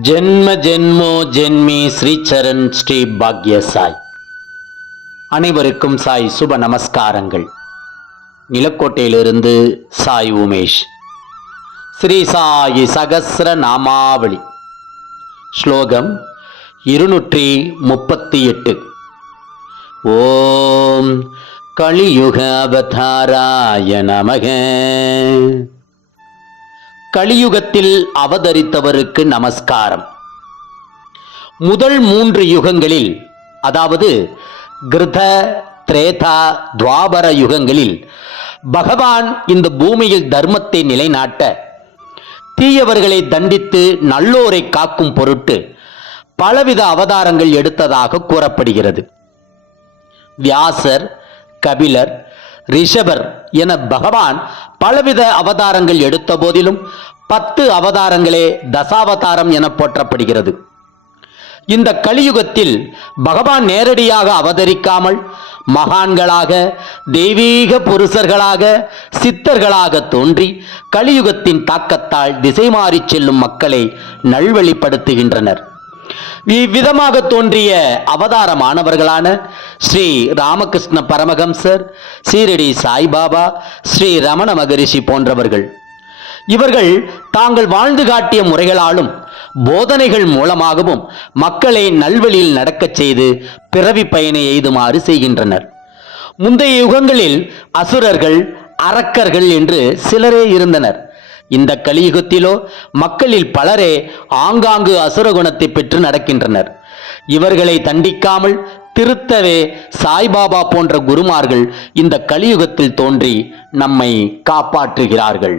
ஜென்ம ஜென்மோ ஜென்மி ஸ்ரீச்சரண் ஸ்ரீ பாக்ய சாய். அனைவருக்கும் சாய் சுப நமஸ்காரங்கள். நிலக்கோட்டையிலிருந்து சாய் உமேஷ். ஸ்ரீ சாயி சகசிர நாமாவளி. ஸ்லோகம் இருநூற்றி முப்பத்தி எட்டு ஓம் கலியுக அவதாராய நமக. கலியுகத்தில் அவதரித்தவருக்கு நமஸ்காரம். முதல் மூன்று யுகங்களில் அதாவது கிருத திரேதா துவாபர யுகங்களில் பகவான் இந்த பூமியில் தர்மத்தை நிலைநாட்ட தீயவர்களை தண்டித்து நல்லோரை காக்கும் பொருட்டு பலவித அவதாரங்கள் எடுத்ததாக கூறப்படுகிறது. வியாசர் கபிலர் ரிஷபர் என பகவான் பலவித அவதாரங்கள் எடுத்த போதிலும் பத்து அவதாரங்களே தசாவதாரம் என போற்றப்படுகிறது. இந்த கலியுகத்தில் பகவான் நேரடியாக அவதரிக்காமல் மகான்களாக தெய்வீக புருஷர்களாக சித்தர்களாக தோன்றி கலியுகத்தின் தாக்கத்தால் திசை மாறிச் செல்லும் மக்களை நல்வழிப்படுத்துகின்றனர். இவ்விதமாக தோன்றிய அவதாரமானவர்களான ஸ்ரீ ராமகிருஷ்ண பரமஹம்சர் சீரடி சாய்பாபா ஸ்ரீ ரமண மகரிஷி போன்றவர்கள். இவர்கள் தாங்கள் வாழ்ந்து காட்டிய முறைகளாலும் போதனைகள் மூலமாகவும் மக்களை நல்வழியில் நடக்கச் செய்து பிறவி பயனை எய்துமாறு செய்கின்றனர். முந்தைய யுகங்களில் அசுரர்கள் அரக்கர்கள் என்று சிலரே இருந்தனர். இந்த கலியுகத்திலோ மக்களில் பலரே ஆங்காங்கு அசுர குணத்தை பெற்று நடக்கின்றனர். இவர்களை தண்டிக்காமல் திருத்தவே சாய்பாபா போன்ற குருமார்கள் இந்த கலியுகத்தில் தோன்றி நம்மை காப்பாற்றுகிறார்கள்.